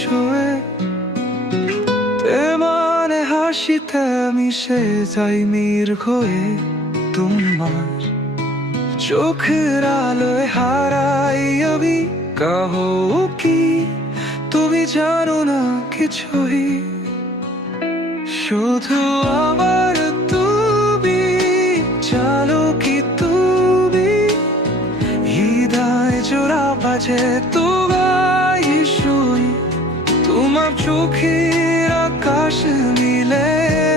ছোঁয়ে, বেমানে হাসিতে মিশে যাই নীর হয়ে। তোমার চোখের আলোয় হারাই আমি, কাহো কি তুমি জানো না কিছুই, শুধু আমার তুমি জানো কি তুমি, হৃদয় জোড়া বাজে তোমায় শুই। তোমার চোখের আকাশ মিলে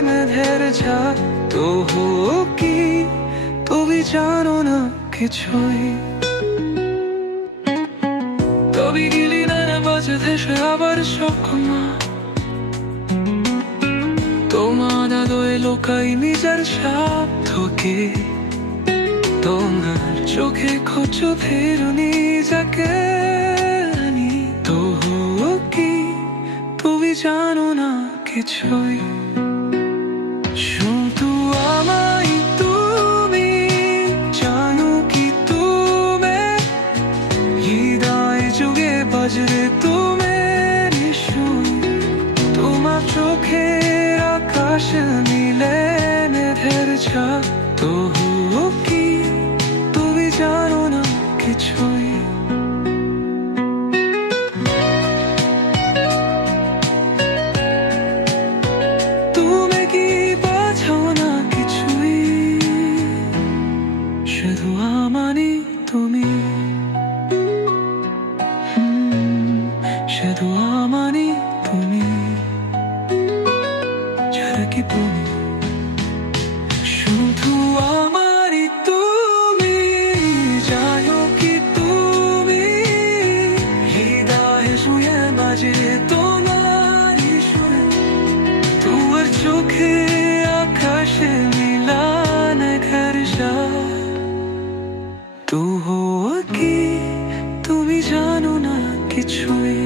মেঘের ঝাঁক, তবু কি তুমি জানো না কিছুই। তবে গিলি না বাজে দেশে আবার সকমা, তোমার আলোয় লোকাই নিজের স্বার্থকে। তোমার চোখে খোঁজো ফেরুনি যাকে আনি, তবু কি তুমি জানো না কিছুই, শুধু আমায় তুমি জানো কি তুমি, হৃদয় যুগে বাজরে তোমার সুর। তোমার চোখে আকাশ মিলে মেঘের ছাপ, তবু কি তুমি জানো না কিছুই। তুমি কি বোঝো না কিছুই, শুধু আমারই তুমি, শুধু আমারই তুমি, ছাড়া কি তুমি, শুধু আমারই তুমি জানো কি তুমি, হৃদয়ে শুয়ে বাজে তোমারই সুর। তোমার চোখে আকাশে মিলান ঘর সার, তবু কি তুমি জানো না কিছুই।